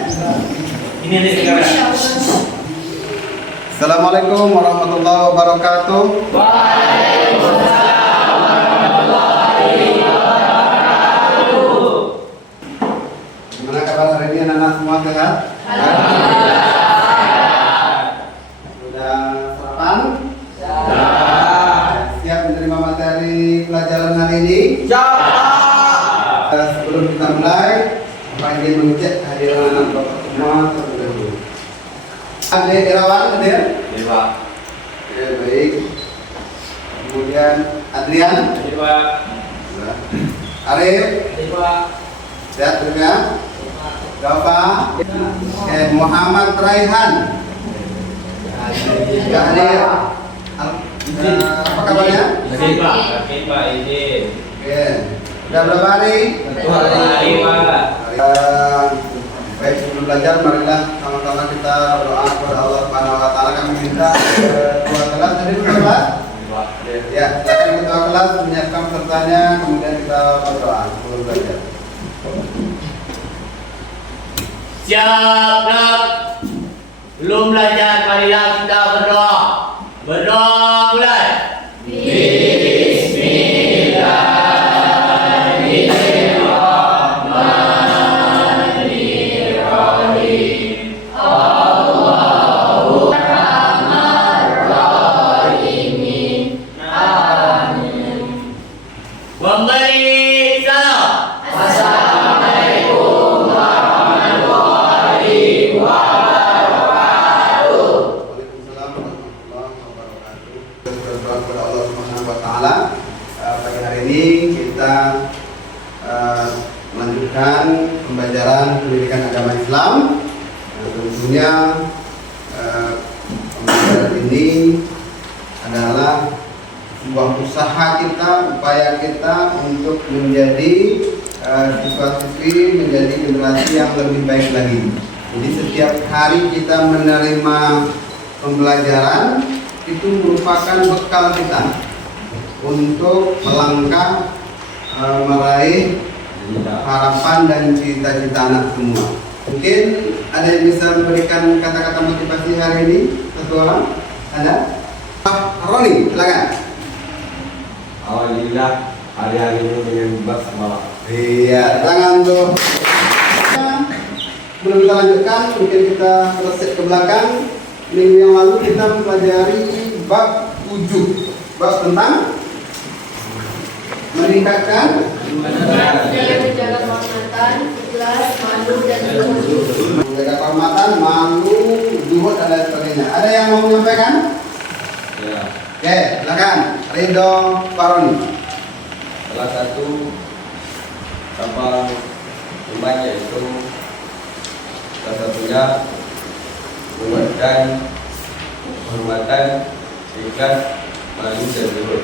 Ini ada sekarang. Assalamualaikum warahmatullahi wabarakatuh. Waalaikumsalam warahmatullahi wabarakatuh. Gimana kabar hari ini anak-anak semua sehat? Alhamdulillah. Sudah sarapan? Sudah. Siap menerima materi pelajaran hari ini? Sebelum kita mulai, Bapak ingin mengecek hadiran anak Bapak semua terlebih dahulu. Adik Irawan hadir? Iya, Pak. Oke, baik. Kemudian Adrian? Iya, Pak. Arif? Iya, Pak. Sehat juga? Gapa? Oke, Muhammad Raihan? Gak hadir? Apa kabarnya? Izin, Pak. Izin, Pak. Izin. Oke. Sudah berapa hari? Satu hari, Pak. Baik, sebelum belajar marilah sama-sama kita berdoa kepada Allah Subhanahu wa taala. Kami minta ketua kelas tadi ketua kelas. Ya, silakan ketua kelas menyiapkan pesertanya, kemudian kita berdoa sebelum belajar. Siap, nak. Belum belajar, marilah kita berdoa. Berdoa mulai. Memberi salam. Assalamualaikum warahmatullahi wabarakatuh. Waalaikumsalam warahmatullahi wabarakatuh. Berdoa kepada Allah Subhanahu wa taala. Pagi hari ini kita melanjutkan pembelajaran pendidikan agama Islam. Tentunya pembelajaran ini adalah sebuah usaha kita, upaya kita untuk menjadi siswa-siswi, menjadi generasi yang lebih baik lagi. Jadi setiap hari kita menerima pembelajaran itu merupakan bekal kita untuk melangkah meraih harapan dan cita-cita anak semua. Mungkin ada yang bisa memberikan kata-kata motivasi hari ini? Satu orang? Ada? Pak Roni, silakan. Alhamdulillah hari-hari ini dengan bebas semangat. Iya, tangan tuh. Sebelum kita lanjutkan, mungkin kita reset ke belakang. Minggu yang lalu kita mempelajari bab 7, bab tentang meningkatkan menjaga kehormatan, ikhlas, malu dan zuhud. menjaga kehormatan, malu, zuhud dan lain sebagainya. Ada yang mau menyampaikan? Ya, Oke, silakan. Ridho Faroni. salah satu kapal iman yaitu salah satunya menguatkan kehormatan, ikhlas, malu dan zuhud.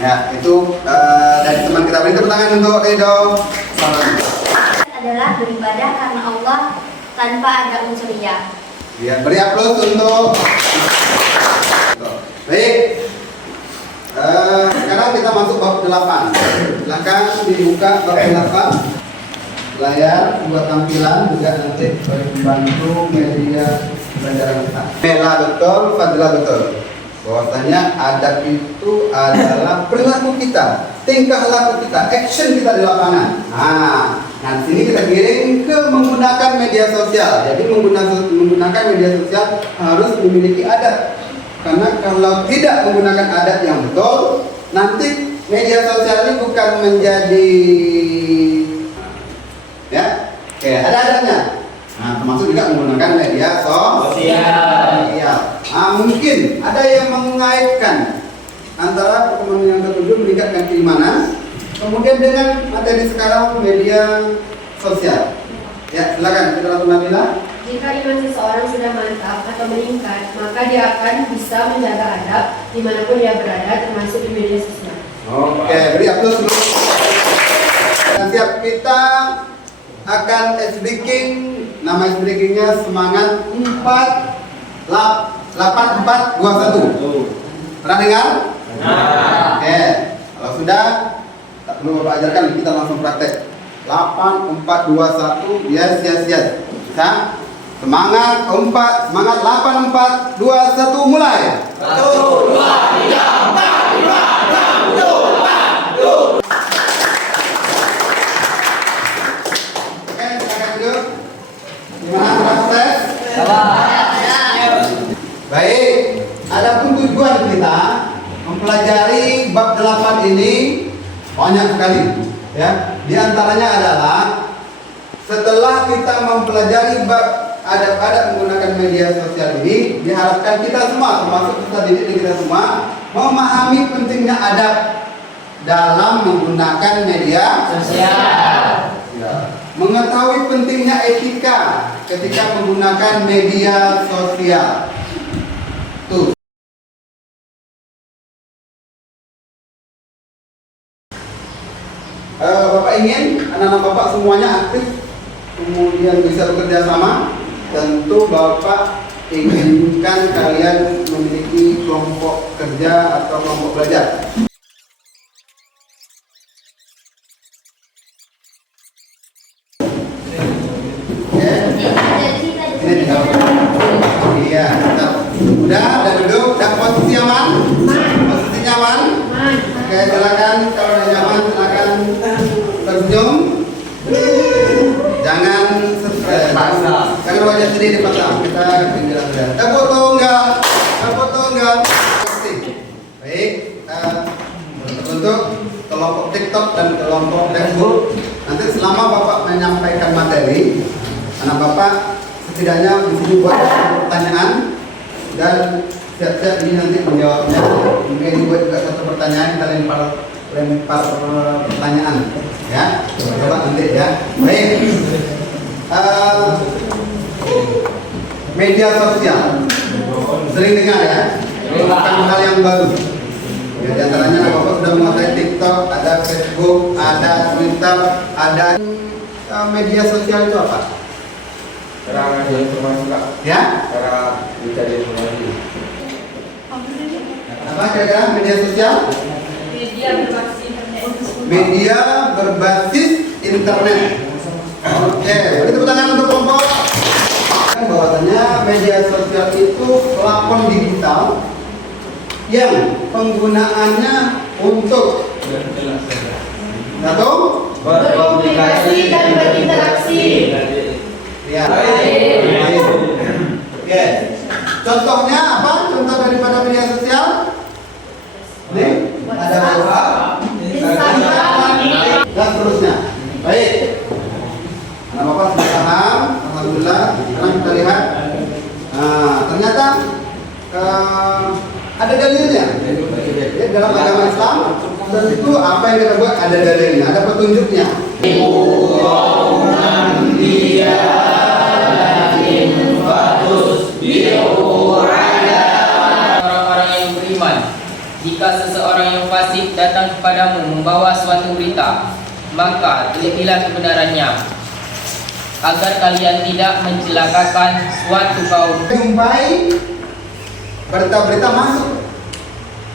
Ya, itu dari teman kita. Beri tepuk tangan untuk Ridho Faroni. Adalah beribadah karena Allah tanpa ada unsur riya. Ya, beri aplaus untuk. Baik. Sekarang kita masuk bab 8. Silakan dibuka bab 8. Layar buat tampilan juga nanti membantu media pembelajaran kita. Mela betul, Fadila betul. Bahwasanya adab itu adalah perilaku kita, tingkah laku kita, action kita di lapangan. Nah, di sini kita giring ke menggunakan media sosial. Jadi menggunakan media sosial harus memiliki adab. Karena kalau tidak menggunakan adat yang betul, nanti media sosial ini bukan menjadi ada adabnya. Nah, termasuk juga menggunakan media sosial. Mungkin ada yang mengaitkan antara pertemuan yang ketujuh meningkatkan keimanan, kemudian dengan materi sekarang media sosial. Ya, silakan kita langsung Nabila. Jika iman seseorang sudah mantap atau meningkat, maka dia akan bisa menjaga adab dimanapun dia berada, termasuk di media sosial. Oke, beri aplaus dulu. Dan siap, kita akan speaking. Nama speakingnya semangat 8421. Pernah dengar? Oke, kalau sudah tak perlu Bapak ajarkan, kita langsung praktek. 8421, yes. Bisa? Semangat 4, semangat 8, 4, 2, 1, mulai. 1, 2, 3, 4, 5, 6, 7, 8, 7. Oke, silakan duduk. Gimana proses? Baik, adapun tujuan kita mempelajari bab 8 ini banyak sekali. Ya, di antaranya adalah setelah kita mempelajari bab adab-adab menggunakan media sosial ini, diharapkan kita semua, termasuk peserta didik kita semua, memahami pentingnya adab dalam menggunakan media Sosial. ya. Mengetahui pentingnya etika ketika menggunakan media sosial. Tuh. Bapak ingin anak-anak Bapak semuanya aktif, kemudian bisa bekerja sama. Tentu Bapak inginkan kalian memiliki kelompok kerja atau kelompok belajar. Oke. Ini tidak. Iya, tetap. Udah duduk, udah posisi aman? Posisi nyaman? Oke, silakan kalau udah nyaman silakan tersenyum. Jangan stres. Jangan wajah sedih dipasang. Kita tinggal saja. Ada foto enggak? Ada foto enggak? Pasti. Baik, kita untuk kelompok TikTok dan kelompok Facebook. Nanti selama Bapak menyampaikan materi, anak Bapak setidaknya di sini buat pertanyaan dan siap-siap ini nanti menjawabnya. Mungkin buat juga satu pertanyaan, kita lempar pertanyaan, ya. Coba nanti ya. Baik. Media sosial sering dengar ya, bukan hal yang baru. Ya, di antaranya Bapak sudah menguasai TikTok, ada Facebook, ada Twitter, ada media sosial itu apa? Cara ngasih informasi Pak. Ya? Cara mencari informasi. Apa kira-kira media sosial? Media berbasis internet. Oke, beri tepuk tangan untuk kelompok. Bahwasanya media sosial itu platform digital yang penggunaannya untuk satu Berkomunikasi dan berinteraksi. ya. Oke. Contohnya apa? Contoh daripada media sosial? Nih, ada WhatsApp, Instagram, dan seterusnya. Baik. Anak Bapak sudah paham, alhamdulillah. Sekarang kita lihat. Nah, ternyata ada dalilnya. Ya, dalam agama Islam, tentu apa yang kita buat ada dalilnya, ada petunjuknya. Orang-orang yang beriman, jika seseorang yang fasik datang kepadamu membawa suatu berita, maka telitilah kebenarannya, agar kalian tidak mencelakakan suatu kaum. Jumpai berita-berita masuk.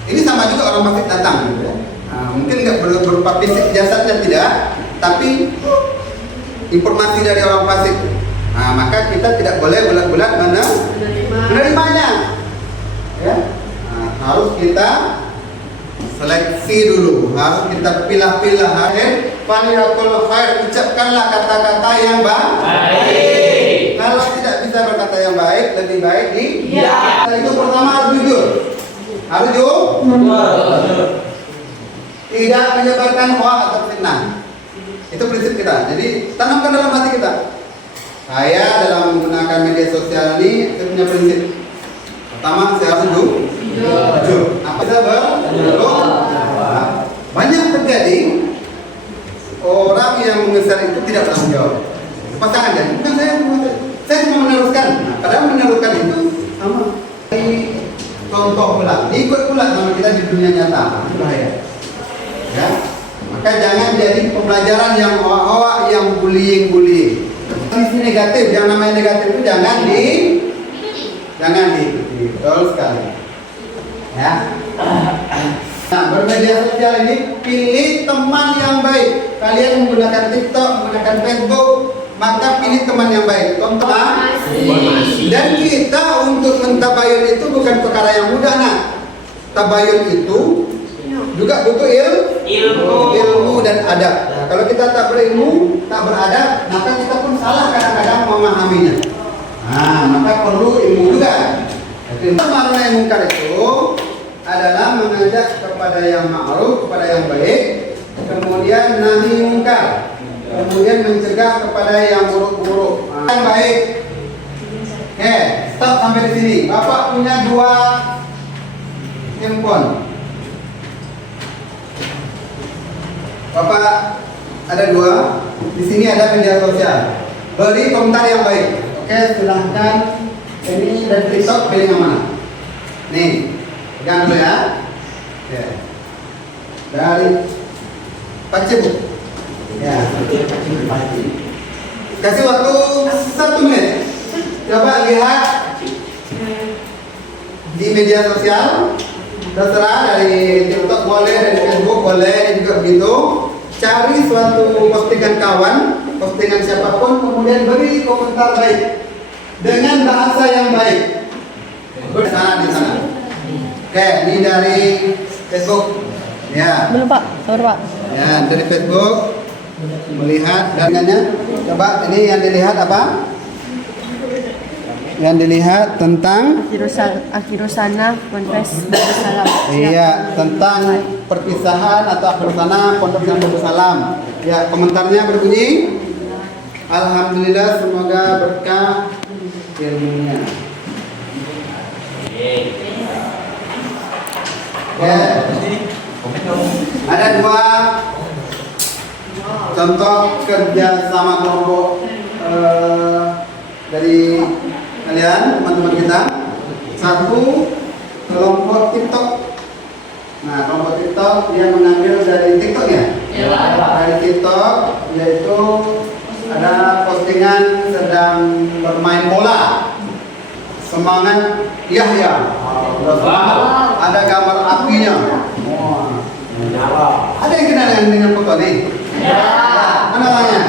Ini sama juga orang fasik datang, gitu ya. Nah, mungkin nggak berupa fisik jasadnya tidak, tapi informasi dari orang fasik. Nah, maka kita tidak boleh bulat-bulat menerimanya. Ya, nah, harus kita seleksi dulu, harus kita pilah-pilah. Faliyakul khair, ucapkanlah kata-kata yang baik. Kalau tidak bisa berkata yang baik, lebih baik itu pertama harus jujur. Harus jujur. Tidak menyebarkan hoax atau fitnah. Itu prinsip kita. Jadi tanamkan dalam hati kita. Saya dalam menggunakan media sosial ini saya punya prinsip. Pertama, saya harus jujur. Apa sabar? Banyak terjadi orang yang mengejar itu tidak bertanggung jawab. Pasangan kan? Bukan saya cuma meneruskan. Nah, padahal meneruskan itu sama. Contoh pula, ikut pula sama kita di dunia nyata. Itu bahaya. Ya, maka jangan jadi pembelajaran yang hoak-hoak, yang bullying. Sisi negatif, yang namanya negatif itu jangan diikuti. Betul sekali. Ya. Nah, bermedia sosial ini pilih teman yang baik. Kalian menggunakan TikTok, menggunakan Facebook, maka pilih teman yang baik. Contoh, dan kita untuk mentabayun itu bukan perkara yang mudah, nak. Tabayun itu juga butuh ilmu dan adab. Nah, kalau kita tak berilmu, tak beradab, maka kita pun salah kadang-kadang memahaminya. Nah, maka perlu ilmu juga. Ma'ruf nahi munkar itu adalah mengajak kepada yang ma'ruf, kepada yang baik, kemudian nahi munkar, kemudian mencegah kepada yang buruk-buruk. Nah, yang baik. Oke, stop sampai di sini. Bapak punya 2 handphone. Bapak ada 2. Di sini ada media sosial. Beri komentar yang baik. Oke, silahkan. Ini dari TikTok, pilih yang mana? Nih, pegang dulu ya. Oke. Dari Facebook. Ya, kasih waktu 1 menit. Coba lihat di media sosial. Terserah, dari TikTok boleh, dari Facebook boleh, juga begitu. Cari suatu postingan kawan, postingan siapapun, kemudian beri komentar baik dengan bahasa yang baik. Di sana. Oke, ini dari Facebook. Ya. Belum Pak, sabar Pak. Ya, dari Facebook melihat dangannya. Coba ini yang dilihat apa? Yang dilihat tentang Akhirus sana Ponpes Darussalam. iya, tentang perpisahan atau Akhirus sana Pondok Pesantren Darussalam. Ya, komentarnya berbunyi, alhamdulillah, semoga berkah ilmunya. Ya. Ada 2 contoh kerja sama kelompok dari kalian, teman-teman kita. 1 kelompok TikTok. Nah, kelompok TikTok dia mengambil dari TikTok ya? Dari TikTok, yaitu ada postingan sedang bermain bola. Semangat Yahya. Ada gambar apinya. Ada yang kenal dengan foto nih? Mana orangnya?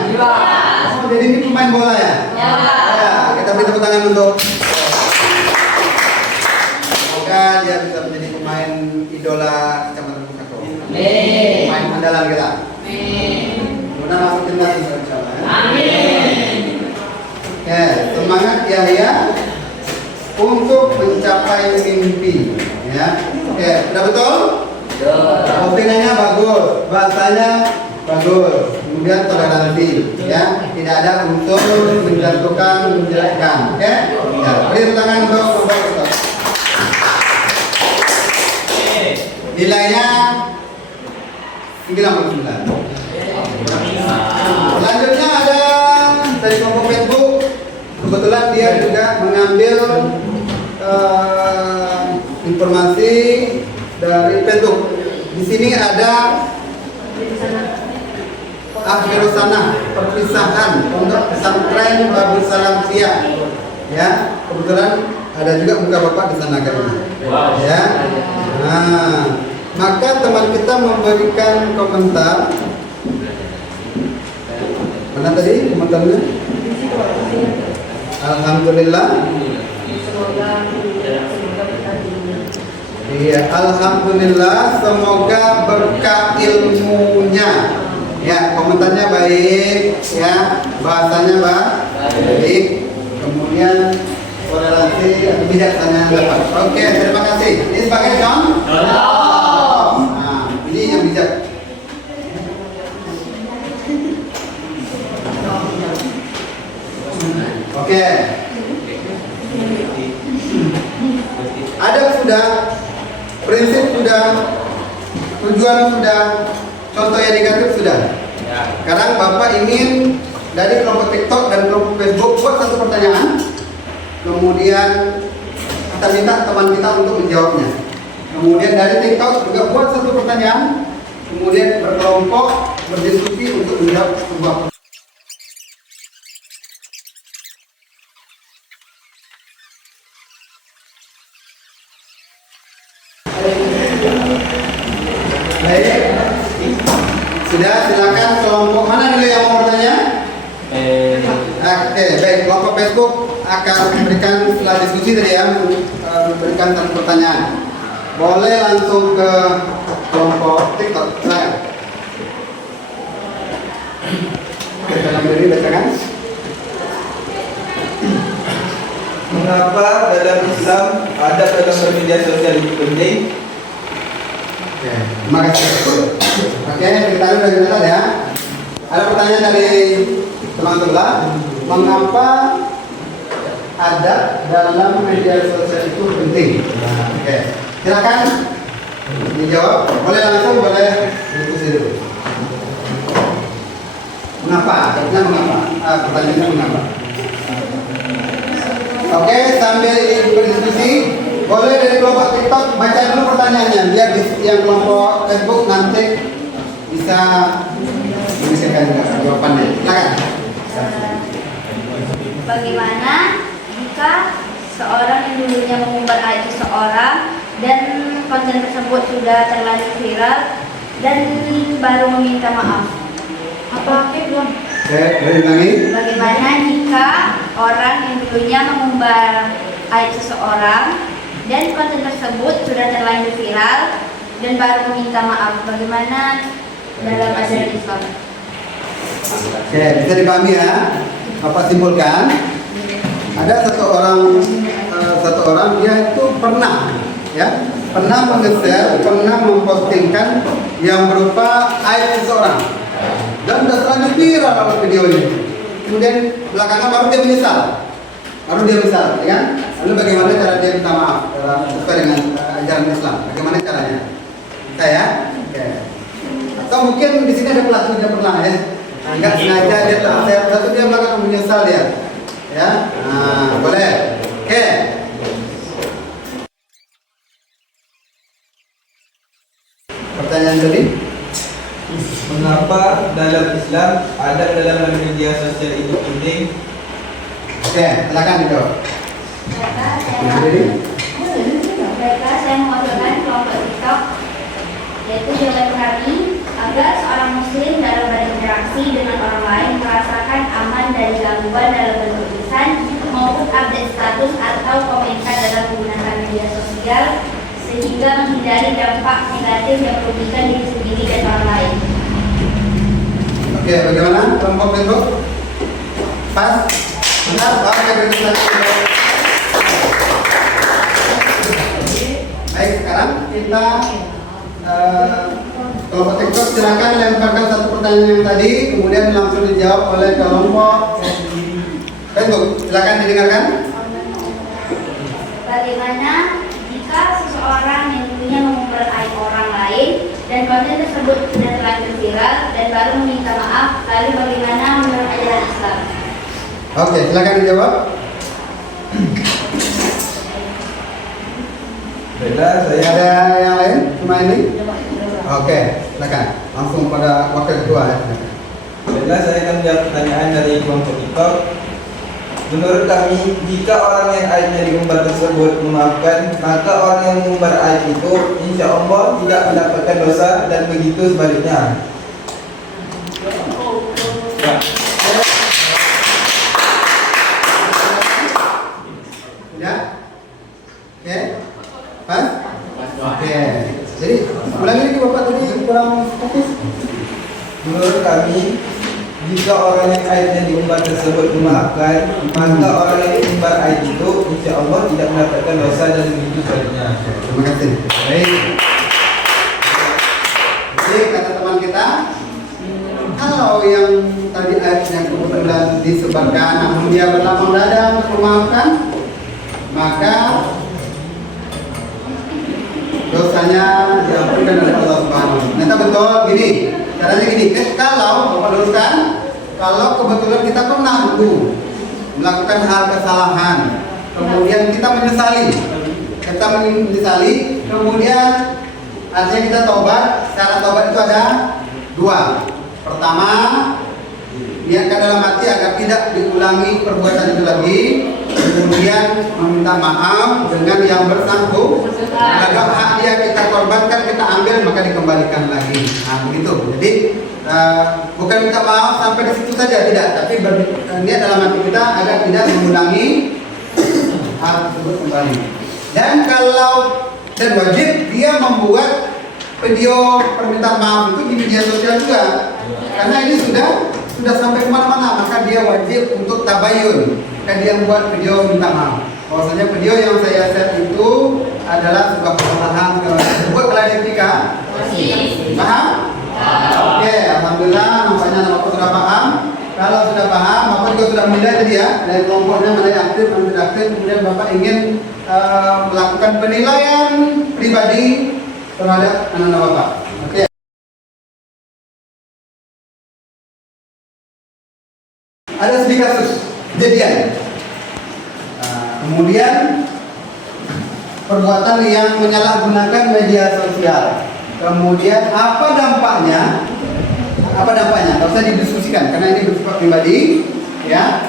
Oh, jadi ini pemain bola ya? Ya, kita beri tepuk tangan untuk semoga dia bisa menjadi pemain idola Kecamatan Bukako. Pemain andalan kita. Mudah masuk timnas insyaallah. Ya, semangat Yahya untuk mencapai mimpi. Ya, oke, sudah betul? Postingannya bagus, bahasanya bagus, kemudian toleransi, ya, tidak ada unsur menjatuhkan, menjelekkan, oke? Ya, beri tangan untuk kelompok. Nilainya 99. Selanjutnya ada dari kelompok Facebook. Kebetulan dia juga mengambil informasi dari Facebook. Di sini ada Akhirus sana perpisahan Pondok Pesantren Darussalam Siak. Ya, kebetulan ada juga muka bapak di sana kan. Ya. Nah, maka teman kita memberikan komentar. Mana tadi komentarnya? Alhamdulillah. Iya, alhamdulillah, semoga berkah ilmunya. Ya, komentarnya baik, ya, bahasanya baik, kemudian toleransi atau bijaksana dapat. Oke, terima kasih. Ini sebagai contoh. Nah, ini yang bijak. Oke. Adab sudah, prinsip sudah, tujuan sudah, contoh yang negatif sudah. Sekarang Bapak ingin dari kelompok TikTok dan kelompok Facebook buat satu pertanyaan, kemudian kita minta teman kita untuk menjawabnya. Kemudian dari TikTok juga buat satu pertanyaan, kemudian berkelompok berdiskusi untuk menjawab sebuah pertanyaan. Baik, sudah, silakan kelompok mana dulu yang mau bertanya? kelompok Facebook akan memberikan setelah diskusi tadi ya, memberikan satu pertanyaan. Boleh langsung ke kelompok TikTok. Silakan. Dalam diri bacakan. Mengapa dalam Islam adab dalam bermedia sosial itu penting? Oke, terima kasih. Oke, kita udah jelas ya. Ada pertanyaan dari teman sebelah. Mengapa adab dalam media sosial itu penting? Nah, oke, silakan dijawab. Boleh langsung, boleh diskusi dulu. Mengapa? Adabnya mengapa? Pertanyaannya mengapa? Oke, sambil berdiskusi, boleh dari kelompok TikTok baca dulu pertanyaannya, biar yang kelompok Facebook nanti bisa menyelesaikan jawabannya. Silakan. Bagaimana jika seorang yang dulunya mengumbar aib seseorang dan konten tersebut sudah terlanjur viral dan baru meminta maaf? Apa belum? Oke, boleh ulangi. Bagaimana jika orang yang dulunya mengumbar aib seseorang dan konten tersebut sudah terlanjur viral dan baru meminta maaf? Bagaimana dalam ajaran Islam? Oke, bisa dipahami ya. Bapak simpulkan, ada satu orang dia itu pernah meng-share, pernah mempostingkan yang berupa aib seseorang dan sudah terlanjur viral kalau video ini. Kemudian belakangan baru dia menyesal, ya kan? Lalu bagaimana cara dia minta maaf sesuai dengan ajaran Islam? Bagaimana caranya? Bisa ya? Oke. Atau mungkin di sini ada pelaku yang pernah ya, nggak sengaja dia tershare, satu dia belakangan menyesal dia, ya? Nah, boleh. Oke. Pertanyaan tadi? Mengapa dalam Islam adab dalam bermedia sosial itu penting? Oke, silakan dijawab. Mereka saya mewakilkan kelompok TikTok, yaitu jalan kami agar seorang muslim dalam berinteraksi dengan orang lain merasakan aman dari gangguan dalam bentuk tulisan maupun update status atau komentar dalam menggunakan media sosial, sehingga menghindari dampak negatif yang merugikan diri sendiri dan orang lain. Oke, bagaimana kelompok Facebook? Pas? Benar? Oke, baik, sekarang kita kelompok TikTok silakan lemparkan satu pertanyaan yang tadi, kemudian langsung dijawab oleh kelompok Facebook. Silakan didengarkan. Bagaimana jika seseorang yang dulunya mengumbar aib orang lain dan konten tersebut sudah terlanjur viral dan baru meminta maaf, lalu bagaimana menurut ajaran Islam? Oke, silakan dijawab. Baiklah, saya Ada yang lain? Cuma ini? Oke, silakan. Langsung pada wakil ketua ya. Baiklah, saya akan menjawab pertanyaan dari kelompok TikTok. Menurut kami, jika orang yang aibnya diumbar tersebut memaafkan, maka orang yang mengumbar aib itu insya Allah tidak mendapatkan dosa dan begitu sebaliknya. Ya? Oke? Pas? Oke. Jadi, ulangi lagi Bapak tadi kurang fokus. Menurut kami, jika orang yang aibnya diumbar tersebut memaafkan, maka orang yang diumbar aib itu insya Allah tidak mendapatkan dosa dan begitu sebaliknya. Terima kasih. Baik. Jadi kata teman kita, kalau yang tadi aibnya kebetulan disebarkan, namun dia berlapang dada untuk memaafkan, maka dosanya diampunkan oleh Allah Subhanahu. Ternyata betul gini. Caranya gini, kalau Bapak luruskan, kalau kebetulan kita pernah dulu melakukan hal kesalahan, kemudian kita menyesali, kemudian artinya kita tobat. Cara tobat itu ada dua. Pertama, niatkan dalam hati agar tidak diulangi perbuatan itu lagi. Kemudian meminta maaf dengan yang bersangkutan. Kalau hak dia kita korbankan, kita ambil, maka dikembalikan lagi. Nah begitu. Jadi bukan minta maaf sampai di situ saja, tidak, tapi niat dalam hati kita agar tidak mengulangi hal tersebut kembali. Dan wajib dia membuat video permintaan maaf itu di media sosial juga, karena ini sudah sampai kemana-mana, maka dia wajib untuk tabayun, maka dia membuat video minta maaf. Bahwasanya video yang saya share itu adalah sebuah kesalahan tersebut. Telah dietika? Paham? Oke, alhamdulillah, nampaknya Bapak sudah paham. Kalau sudah paham, Bapak juga sudah menilai tadi ya, dari kelompoknya mana yang aktif, mana tidak aktif. Kemudian Bapak ingin melakukan penilaian pribadi terhadap anak-anak Bapak. Oke. Ada sedikit kasus kejadian. Kemudian perbuatan yang menyalahgunakan media sosial. Kemudian apa dampaknya? Tidak usah didiskusikan karena ini bersifat pribadi, ya.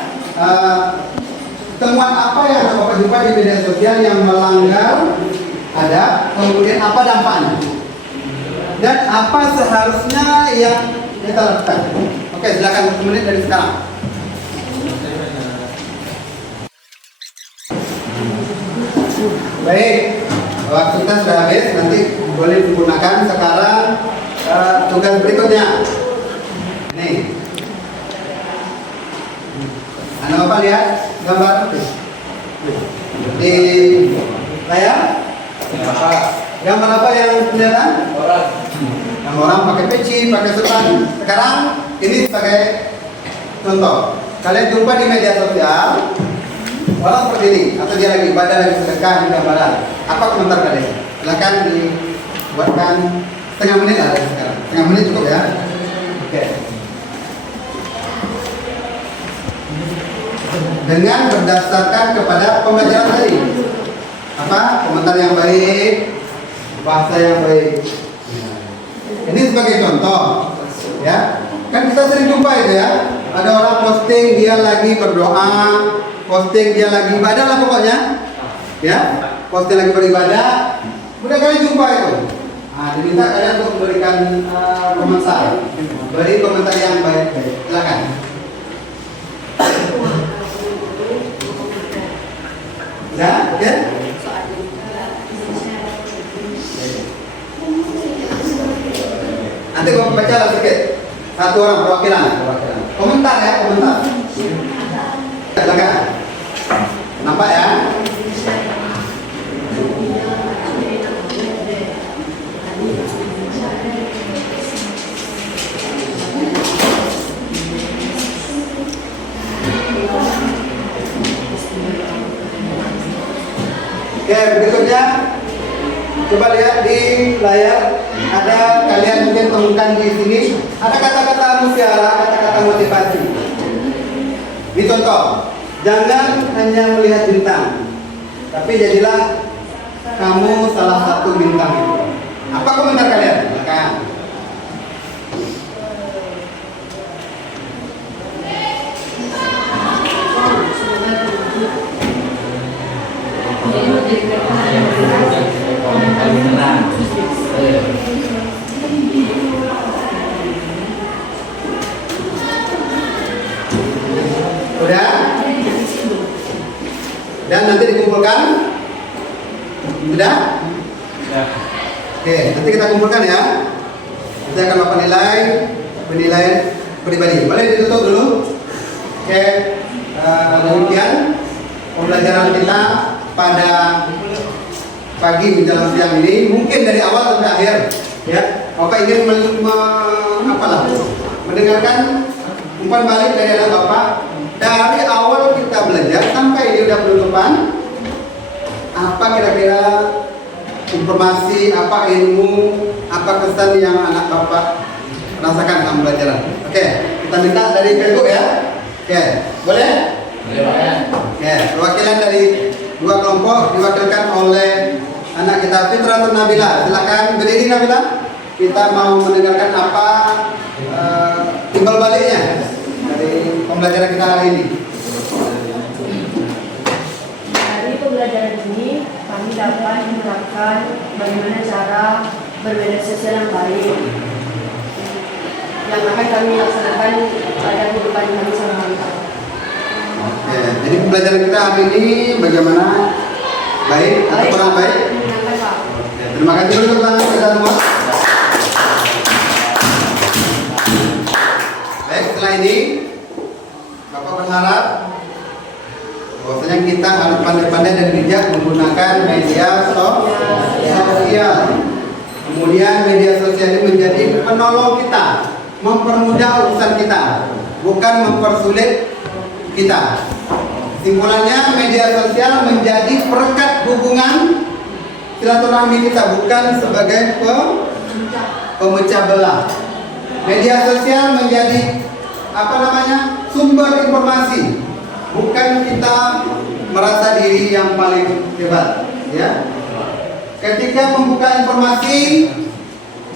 Temuan apa yang Bapak jumpa di media sosial yang melanggar ada, kemudian apa dampaknya? Dan apa seharusnya yang kita lakukan? Oke, silakan 1 menit dari sekarang. Baik, waktu kita sudah habis, nanti boleh digunakan. Sekarang tugas berikutnya. Nih, Anda Bapak lihat gambar di layar. Gambar apa yang kelihatan? Orang pakai peci, pakai sepan. Sekarang ini sebagai contoh. Kalian jumpa di media sosial orang seperti ini, atau dia lagi ibadah, lagi sedekah di gambaran. Apa komentar kalian? Silakan dibuatkan setengah menit lah dari sekarang. Setengah menit cukup ya. Oke. Dengan berdasarkan kepada pembelajaran tadi, apa komentar yang baik, bahasa yang baik. Ini sebagai contoh, ya. Kan kita sering jumpa itu ya. Ada orang posting dia lagi berdoa, posting dia lagi ibadah lah pokoknya, ya. Posting lagi beribadah, udah kalian jumpa itu. Nah, diminta kalian untuk memberikan komentar, beri komentar yang baik-baik. Silakan. Ya, oke. Nanti gua baca lah sedikit. Satu orang perwakilan. Komentar ya, komentar. Silakan. Nampak ya? Oke, berikutnya coba lihat di layar. Ada kalian mungkin temukan di sini ada kata-kata mutiara, kata-kata motivasi. Ini contoh, jangan hanya melihat bintang, tapi jadilah kamu salah satu bintang itu. Apa komentar kalian? Silakan. Udah? Dan nanti dikumpulkan? Sudah? Oke, nanti kita kumpulkan ya. Nanti akan Bapak penilaian pribadi. Boleh ditutup dulu? Oke, demikian pembelajaran kita pada pagi menjelang siang ini. Mungkin dari awal sampai akhir, ya. Bapak ingin mendengarkan umpan balik dari anak Bapak. Dari awal kita belajar sampai ini udah penutupan, apa kira-kira informasi, apa ilmu, apa kesan yang anak Bapak rasakan dalam pembelajaran? Oke, kita minta dari Facebook ya. Oke, boleh? Boleh Pak ya. Oke, perwakilan dari dua kelompok diwakilkan oleh anak kita Fitratul Nabila. Silakan berdiri Nabila. Kita mau mendengarkan apa timbal baliknya dari pembelajaran kita hari ini. Dari pembelajaran ini kami dapat menerapkan bagaimana cara bermedia sosial yang baik. yang akan kami laksanakan pada kehidupan kami sehari-hari. Oke, jadi pembelajaran kita hari ini bagaimana? Baik atau kurang baik? Menyenangkan, Pak. Oke, terima kasih untuk tangan kita semua. Baik, setelah ini Bapak berharap bahwasanya kita harus pandai-pandai dan bijak menggunakan media sosial. Kemudian media sosial ini menjadi penolong kita, mempermudah urusan kita, bukan mempersulit kita. Simpulannya, media sosial menjadi perekat hubungan silaturahmi kita, bukan sebagai pemecah belah. Media sosial menjadi sumber informasi, bukan kita merasa diri yang paling hebat, ya. Ketika membuka informasi,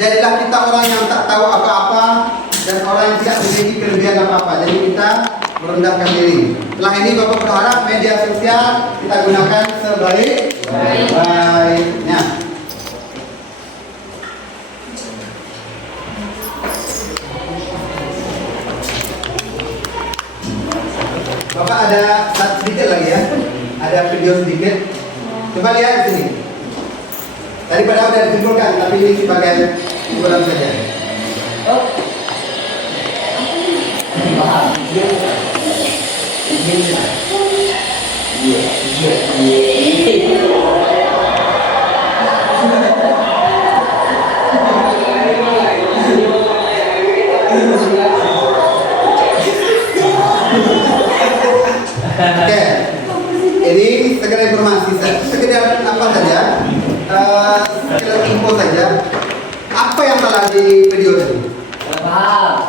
jadilah kita orang yang tak tahu apa-apa dan orang yang tidak memiliki kelebihan apa-apa. Jadi kita merendahkan diri. Setelah ini Bapak berharap media sosial kita gunakan sebaik-baiknya. Bapak ada sedikit lagi ya, ada video sedikit. Coba lihat di sini. Tadi padahal sudah disimpulkan, tapi ini sebagai hiburan saja. Oke, ini sekedar informasi, sekedar apa saja, sekedar info saja. Apa yang salah di video tadi?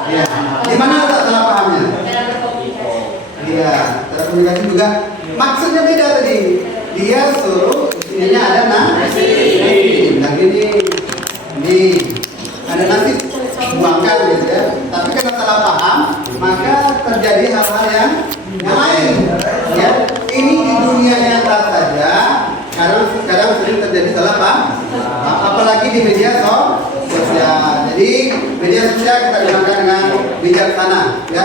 Iya. Di mana tak salah pahamnya? Dalam berkomunikasi. Iya, cara komunikasi juga maksudnya beda tadi. Dia suruh ininya ada nasi. Nah ini ada nasi buangkan gitu ya. Tapi karena salah paham, maka terjadi hal-hal yang lain. Ya, ini di dunia nyata saja. Sekarang sering terjadi salah paham, apalagi di media sosial. Jadi media sosial kita gunakan dengan bijaksana, ya.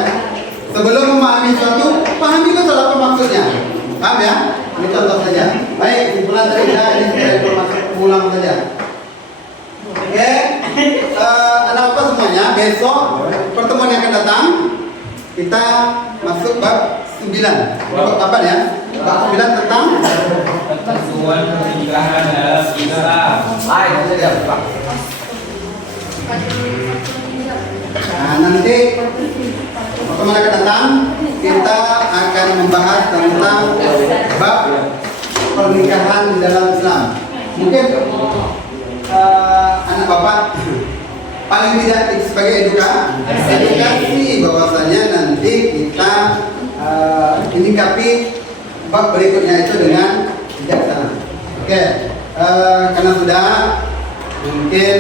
Sebelum memahami sesuatu, pahami betul apa maksudnya. Paham ya? Ini contoh saja. Baik, simpulan tadi ya, ini sekedar informasi ulang saja. Oke, anak bapak semuanya, besok pertemuan yang akan datang kita masuk bab 9. Bab kapan ya? Bab 9 tentang ketentuan pernikahan dalam Islam. Nah, nanti pertemuan akan datang kita akan membahas tentang bab pernikahan di dalam Islam. Mungkin anak bapak paling tidak sebagai edukasi bahwasanya nanti kita menyikapi bab berikutnya itu dengan bijaksana. Oke, karena sudah mungkin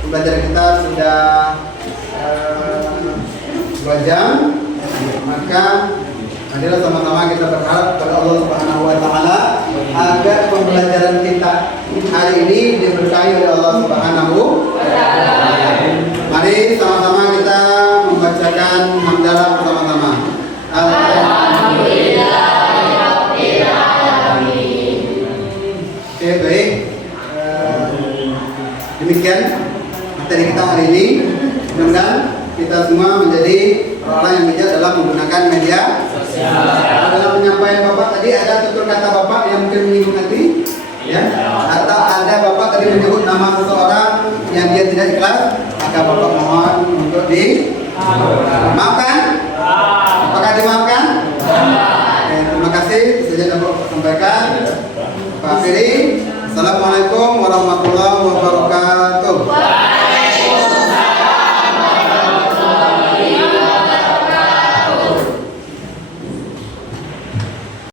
pembelajaran kita sudah 2 jam, maka marilah sama-sama kita berharap kepada Allah Subhanahu wa taala agar pembelajaran kita hari ini diberkahi oleh Allah Subhanahu wa taala. Mari sama-sama kita membacakan hamdalah bersama-sama. Alhamdulillahirabbil alamin. Oke, baik. Demikian materi kita hari ini. Mudah-mudahan kita semua menjadi orang yang bijak dalam menggunakan media sosial. Dalam penyampaian Bapak tadi ada tutur kata Bapak yang mungkin menyinggung hati, ya? Atau ada Bapak tadi menyebut nama seseorang yang dia tidak ikhlas, maka Bapak mohon untuk dimaafkan.